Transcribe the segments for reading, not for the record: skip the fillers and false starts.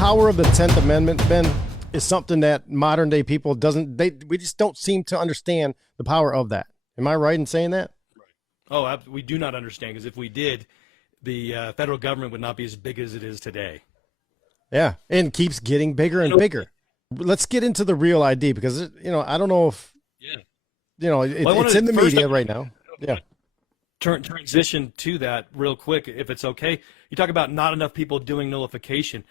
power of the 10th Amendment, Ben, is something that modern day people we just don't seem to understand the power of that. Am I right in saying that? Oh, we do not understand, because if we did, the federal government would not be as big as it is today. Yeah, and keeps getting bigger and bigger. Let's get into the real ID, because I don't know if it's in the media right now. Yeah. Transition to that real quick, if it's okay. You talk about not enough people doing nullification.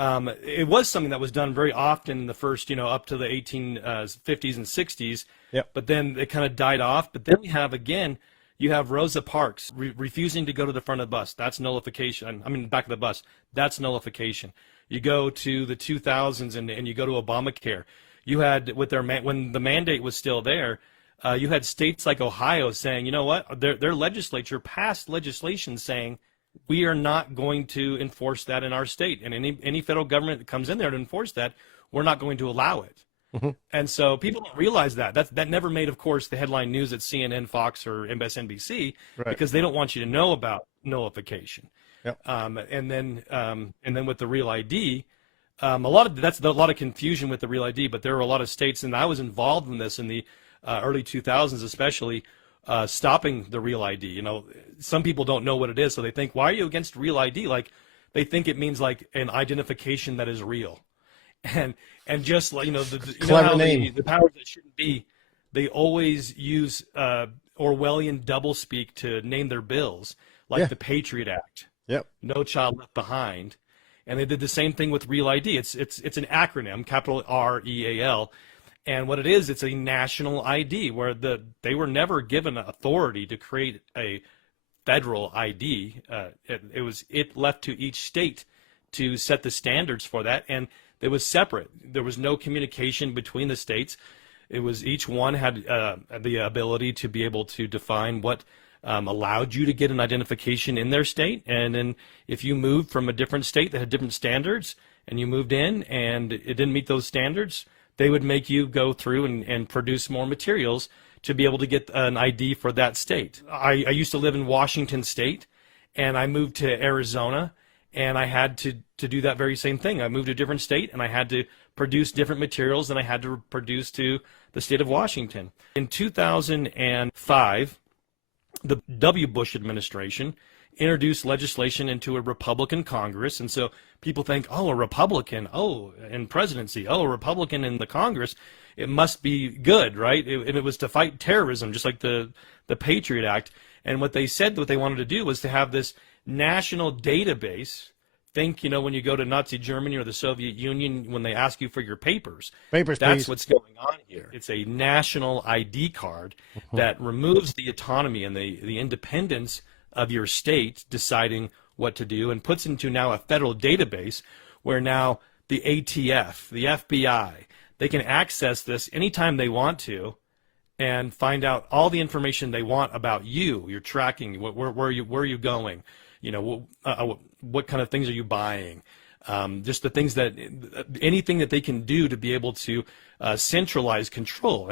It was something that was done very often in the first, up to the 1850s and 60s. Yep. But then it kind of died off. But then you have Rosa Parks refusing to go to the front of the bus. That's nullification. I mean, back of the bus. That's nullification. You go to the 2000s and you go to Obamacare. You had when the mandate was still there, you had states like Ohio saying, you know what, their legislature passed legislation saying we are not going to enforce that in our state, and any federal government that comes in there to enforce that, we're not going to allow it. Mm-hmm. And so people don't realize that never made, of course, the headline news at CNN, Fox, or MSNBC, right, because they don't want you to know about nullification. Yep. And then with the Real ID, that's a lot of confusion with the Real ID. But there are a lot of states, and I was involved in this in the early 2000s, especially stopping the Real ID. Some people don't know what it is, so they think, why are you against Real ID? Like, they think it means like an identification that is real. And just like Clever name. The powers that shouldn't be, they always use Orwellian doublespeak to name their bills, like the Patriot Act. Yep. No Child Left Behind. And they did the same thing with Real ID. It's an acronym, capital REAL. And what it is, it's a national ID where they were never given authority to create a federal ID. It left to each state to set the standards for that, and it was separate. There was no communication between the states. It was each one had the ability to be able to define what allowed you to get an identification in their state. And then if you moved from a different state that had different standards and you moved in and it didn't meet those standards, they would make you go through and produce more materials to be able to get an ID for that state. I used to live in Washington State, and I moved to Arizona, and I had to do that very same thing. I moved to a different state, and I had to produce different materials than I had to produce to the state of Washington. In 2005, the W. Bush administration introduced legislation into a Republican Congress, and so people think, oh, a Republican, in presidency, a Republican in the Congress, it must be good, right? It was to fight terrorism, just like the Patriot Act. And what they said what they wanted to do was to have this national database. Think, when you go to Nazi Germany or the Soviet Union, when they ask you for your papers, that's please. What's going on here. It's a national ID card that removes the autonomy and the independence of your state deciding what to do, and puts into now a federal database where now the ATF, the FBI, they can access this anytime they want to and find out all the information they want about you, your tracking, where are you going, what kind of things are you buying, just the things anything that they can do to be able to centralize control.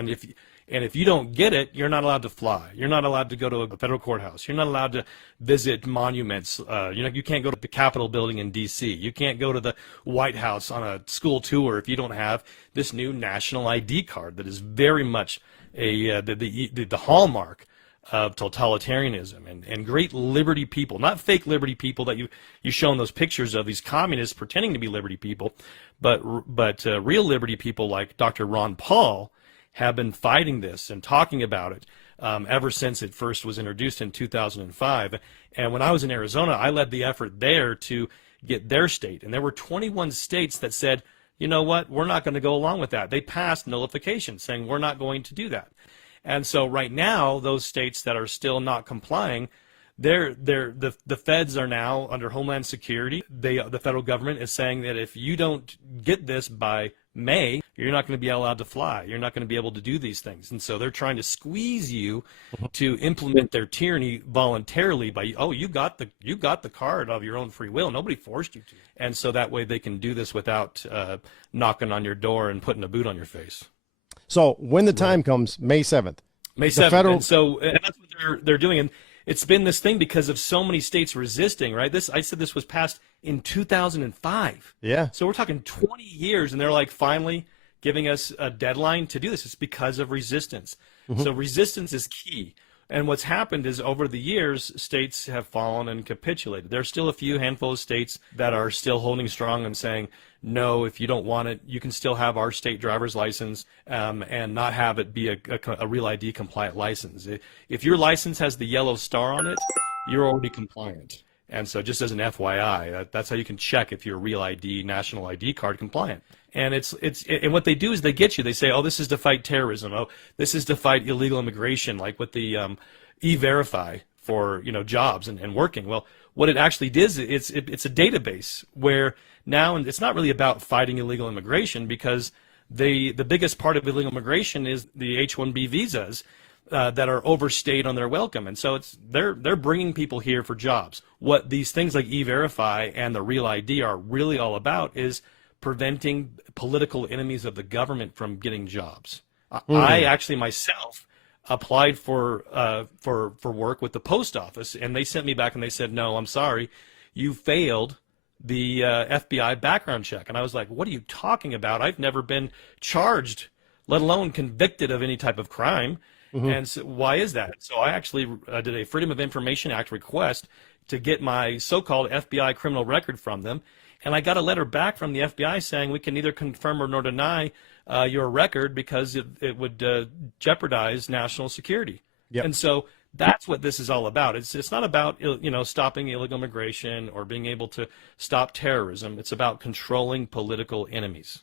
And if you don't get it, you're not allowed to fly. You're not allowed to go to a federal courthouse. You're not allowed to visit monuments. You can't go to the Capitol building in D.C. You can't go to the White House on a school tour if you don't have this new national ID card that is very much the hallmark of totalitarianism and great liberty people, not fake liberty people that you show in those pictures of these communists pretending to be liberty people, but real liberty people like Dr. Ron Paul have been fighting this and talking about it ever since it first was introduced in 2005. And when I was in Arizona, I led the effort there to get their state. And there were 21 states that said, you know what, we're not going to go along with that. They passed nullification saying we're not going to do that. And so right now, those states that are still not complying, the feds are now under Homeland Security. The federal government is saying that if you don't get this by May, you're not going to be allowed to fly. You're not going to be able to do these things. And so they're trying to squeeze you to implement their tyranny voluntarily by, you got the card of your own free will. Nobody forced you to. And so that way they can do this without knocking on your door and putting a boot on your face. So when the time comes, May 7th. May 7th. And that's what they're doing. And it's been this thing because of so many states resisting, right? I said this was passed in 2005. Yeah. So we're talking 20 years, and they're like finally giving us a deadline to do this. It's because of resistance. So resistance is key. And what's happened is over the years, states have fallen and capitulated. There's still a few handful of states that are still holding strong and saying, no, if you don't want it, you can still have our state driver's license and not have it be a Real ID compliant license. If your license has the yellow star on it, you're already compliant. And so just as an FYI, that's how you can check if you're Real ID, national ID card compliant. And and what they do is they get you. They say, oh, this is to fight terrorism. Oh, this is to fight illegal immigration, like with the EVerify for jobs and working. Well, what it actually is, it's a database where now, and it's not really about fighting illegal immigration, because the biggest part of illegal immigration is the H-1B visas that are overstayed on their welcome, and so they're bringing people here for jobs. What these things like EVerify and the Real ID are really all about is preventing political enemies of the government from getting jobs. I actually myself applied for work with the post office, and they sent me back and they said, no, I'm sorry, you failed the FBI background check. And I was like, what are you talking about? I've never been charged, let alone convicted of any type of crime. And so why is that? So I actually did a Freedom of Information Act request to get my so-called FBI criminal record from them. And I got a letter back from the FBI saying we can neither confirm or nor deny your record because it would jeopardize national security. Yep. And so that's what this is all about. It's not about stopping illegal immigration or being able to stop terrorism. It's about controlling political enemies.